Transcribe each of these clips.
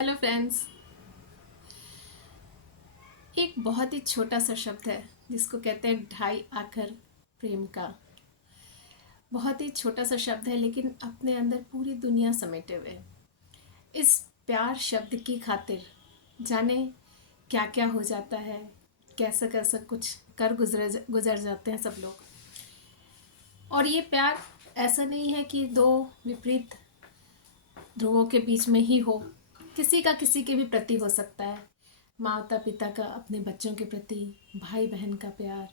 Hello friends. एक बहुत ही छोटा सा शब्द है जिसको कहते हैं ढाई आखर प्रेम का। बहुत ही छोटा सा शब्द है लेकिन अपने अंदर पूरी दुनिया समेटे हुए है। इस प्यार शब्द की खातिर जाने क्या क्या हो जाता है, कैसा कैसा कुछ कर गुजर गुजर जाते हैं सब लोग। और ये प्यार ऐसा नहीं है कि दो विपरीत ध्रुवों के बीच में ही हो, किसी का किसी के भी प्रति हो सकता है। माता पिता का अपने बच्चों के प्रति, भाई बहन का प्यार,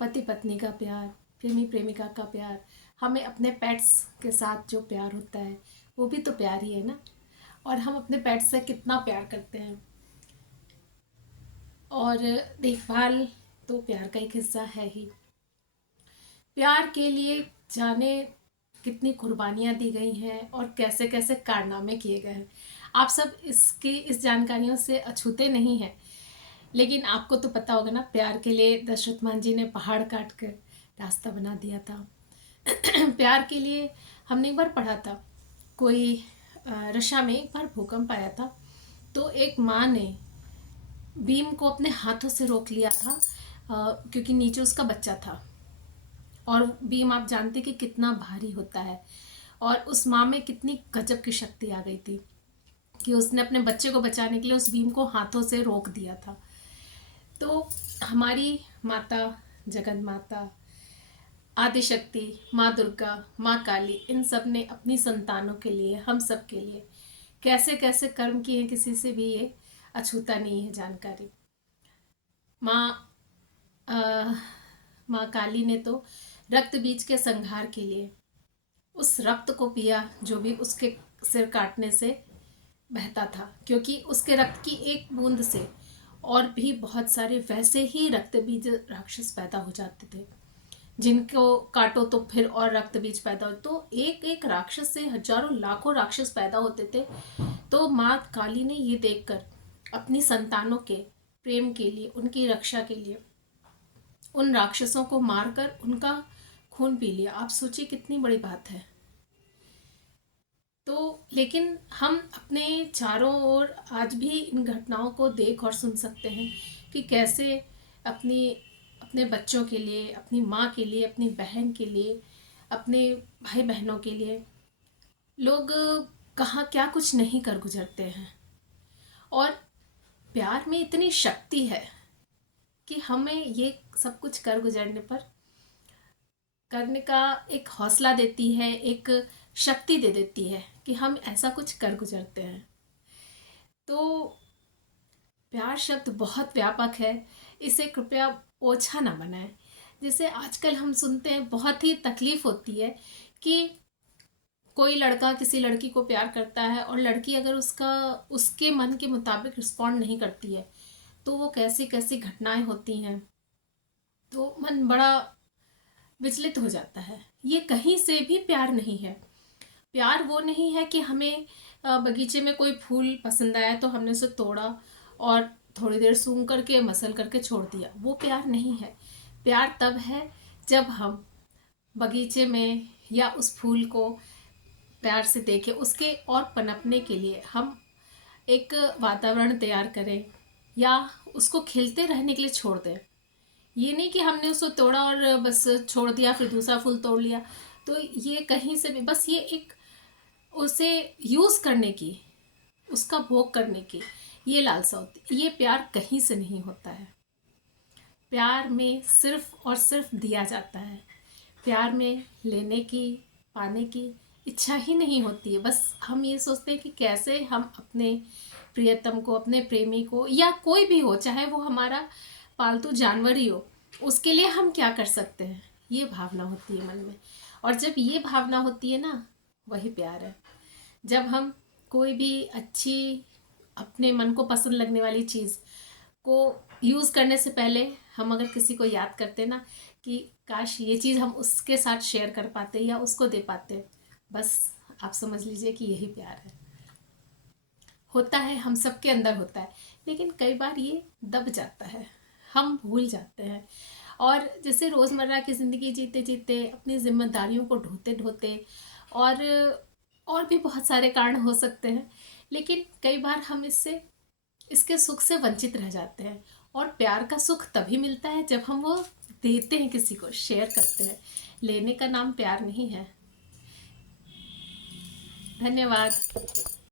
पति पत्नी का प्यार, प्रेमी प्रेमिका का प्यार, हमें अपने पेट्स के साथ जो प्यार होता है वो भी तो प्यार ही है ना। और हम अपने पेट्स से कितना प्यार करते हैं। और देखभाल तो प्यार का एक हिस्सा है ही। प्यार के लिए जाने कितनी कुर्बानियाँ दी गई हैं और कैसे कैसे कारनामे किए गए हैं। आप सब इसकी इस जानकारियों से अछूते नहीं हैं। लेकिन आपको तो पता होगा ना, प्यार के लिए दशरथ जी ने पहाड़ काट कर रास्ता बना दिया था। प्यार के लिए हमने एक बार पढ़ा था, कोई रशा में एक बार भूकंप आया था। तो एक माँ ने बीम को अपने हाथों से रोक लिया था, क्योंकि नीचे उसका बच्चा था। और बीम आप जानते कि कितना भारी होता है। और उस माँ में कितनी गजब की शक्ति आ गई थी कि उसने अपने बच्चे को बचाने के लिए उस बीम को हाथों से रोक दिया था। तो हमारी माता, जगत माता, आदिशक्ति, माँ दुर्गा, माँ काली, इन सब ने अपनी संतानों के लिए, हम सब के लिए कैसे कैसे कर्म किए, किसी से भी ये अछूता नहीं है जानकारी। माँ अ, माँ काली ने तो रक्त बीज के संहार के लिए उस रक्त को पिया जो भी उसके सिर काटने से बहता था, क्योंकि उसके रक्त की एक बूंद से और भी बहुत सारे वैसे ही रक्त बीज राक्षस पैदा हो जाते थे, जिनको काटो तो फिर और रक्त बीज पैदा हो। तो एक एक राक्षस से हजारों लाखों राक्षस पैदा होते थे। तो माँ काली ने ये देखकर अपनी संतानों के प्रेम के लिए, उनकी रक्षा के लिए उन राक्षसों को मारकर उनका खून पी लिया। आप सोचिए कितनी बड़ी बात है। तो लेकिन हम अपने चारों ओर आज भी इन घटनाओं को देख और सुन सकते हैं कि कैसे अपनी अपने बच्चों के लिए, अपनी माँ के लिए, अपनी बहन के लिए, अपने भाई बहनों के लिए लोग कहाँ क्या कुछ नहीं कर गुजरते हैं। और प्यार में इतनी शक्ति है कि हमें ये सब कुछ कर गुजरने पर करने का एक हौसला देती है, एक शक्ति दे देती है कि हम ऐसा कुछ कर गुजरते हैं। तो प्यार शब्द बहुत व्यापक है, इसे कृपया ओछा ना बनाएं। जैसे आजकल हम सुनते हैं, बहुत ही तकलीफ होती है कि कोई लड़का किसी लड़की को प्यार करता है और लड़की अगर उसका उसके मन के मुताबिक रिस्पॉन्ड नहीं करती है तो वो कैसी कैसी घटनाएं होती हैं। तो मन बड़ा विचलित हो जाता है। ये कहीं से भी प्यार नहीं है। प्यार वो नहीं है कि हमें बगीचे में कोई फूल पसंद आया तो हमने उसे तोड़ा और थोड़ी देर सूंघ करके मसल करके छोड़ दिया, वो प्यार नहीं है। प्यार तब है जब हम बगीचे में या उस फूल को प्यार से देखें, उसके और पनपने के लिए हम एक वातावरण तैयार करें या उसको खिलते रहने के लिए छोड़ दें। ये नहीं कि हमने उसको तोड़ा और बस छोड़ दिया फिर दूसरा फूल तोड़ लिया। तो ये कहीं से भी बस ये एक उसे यूज़ करने की, उसका भोग करने की ये लालसा होती। ये प्यार कहीं से नहीं होता है। प्यार में सिर्फ और सिर्फ दिया जाता है। प्यार में लेने की, पाने की इच्छा ही नहीं होती है। बस हम ये सोचते हैं कि कैसे हम अपने प्रियतम को, अपने प्रेमी को, या कोई भी हो, चाहे वो हमारा पालतू जानवर ही हो, उसके लिए हम क्या कर सकते हैं, ये भावना होती है मन में। और जब ये भावना होती है ना, वही प्यार है। जब हम कोई भी अच्छी, अपने मन को पसंद लगने वाली चीज़ को यूज़ करने से पहले हम अगर किसी को याद करते ना कि काश ये चीज़ हम उसके साथ शेयर कर पाते या उसको दे पाते, बस आप समझ लीजिए कि यही प्यार है। होता है, हम सबके अंदर होता है, लेकिन कई बार ये दब जाता है, हम भूल जाते हैं। और जैसे रोज़मर्रा की ज़िंदगी जीते जीते, अपनी जिम्मेदारियों को ढोते ढोते, और और भी बहुत सारे कारण हो सकते हैं, लेकिन कई बार हम इसके सुख से वंचित रह जाते हैं। और प्यार का सुख तभी मिलता है जब हम वो देते हैं, किसी को शेयर करते हैं। लेने का नाम प्यार नहीं है। धन्यवाद।